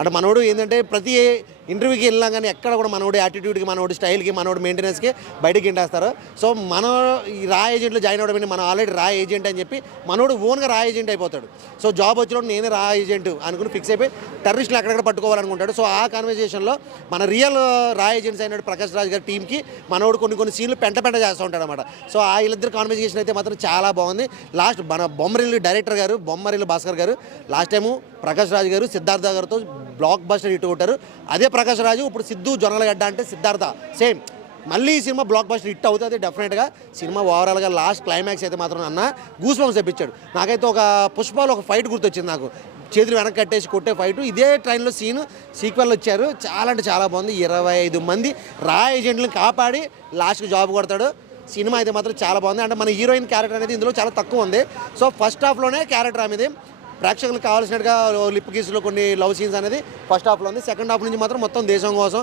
అంటే మనోడు ఏంటంటే ప్రతి ఇంటర్వ్యూకి వెళ్ళినా కానీ ఎక్కడ కూడా మనోడి యాటిట్యూడ్కి మనోడి స్టైల్కి మనోడి మెయింటెనెన్స్కి బయటకి ఇంటేస్తారు. సో మనం ఈ రా ఏజెంట్లో జాయిన్ అవ్వడం మనం ఆల్రెడీ రా ఏజెంట్ అని చెప్పి మనోడు ఓన్గా రా ఏజెంట్ అయిపోతాడు. సో జాబ్ వచ్చినప్పుడు నేనే రా ఏజెంట్ అనుకుని ఫిక్స్ అయిపోయి టెర్రరిస్టులు ఎక్కడెక్కడ పట్టుకోవాలనుకుంటాడు. సో ఆ కాన్వర్జేషన్లో మన రియల్ రా ఏజెంట్స్ అయినట్టు ప్రకాష్ రాజ్ గారి టీంకి మనోడు కొన్ని సీన్లు పెంట చేస్తూ ఉంటాడు అనమాట. సో ఆ వీళ్ళిద్దరు కాన్వర్జేషన్ అయితే మాత్రం చాలా బాగుంది. లాస్ట్ మన బొమ్మరిల్లు డైరెక్టర్ గారు బొమ్మరిల్లు భాస్కర్ గారు లాస్ట్ టైము ప్రకాష్ రాజ్ గారు సిద్ధార్థ గారితో బ్లాక్ బస్టర్ హిట్ కొట్టారు. అదే ప్రకాష్ రాజు ఇప్పుడు సిద్ధు జొన్నలగడ్డ అంటే సిద్ధార్థ సేమ్. మళ్ళీ ఈ సినిమా బ్లాక్ బస్టర్ హిట్ అవుతుంది డెఫినెట్గా. సినిమా ఓవరాల్గా లాస్ట్ క్లైమాక్స్ అయితే మాత్రం అన్న గూస్ బంప్స్ తెప్పించాడు. నాకైతే ఒక పుష్పాలు ఒక ఫైట్ గుర్తొచ్చింది నాకు, చేతులు వెనక్కి కట్టేసి కొట్టే ఫైటు. ఇదే ట్రైన్లో సీక్వెల్ వచ్చారు. చాలా అంటే చాలా బాగుంది. 25 మంది రా ఏజెంట్లను కాపాడి లాస్ట్కి జాబ్ కొడతాడు. సినిమా అయితే మాత్రం చాలా బాగుంది. అంటే మన హీరోయిన్ క్యారెక్టర్ అనేది ఇందులో చాలా తక్కువ ఉంది. సో ఫస్ట్ హాఫ్లోనే క్యారెక్టర్ అనేది ప్రేక్షకులకు కావాల్సినట్టుగా లిప్ కిస్లో కొన్ని లవ్ సీన్స్ అనేది ఫస్ట్ హాఫ్లో ఉంది. సెకండ్ హాఫ్ నుంచి మాత్రం మొత్తం దేశం కోసం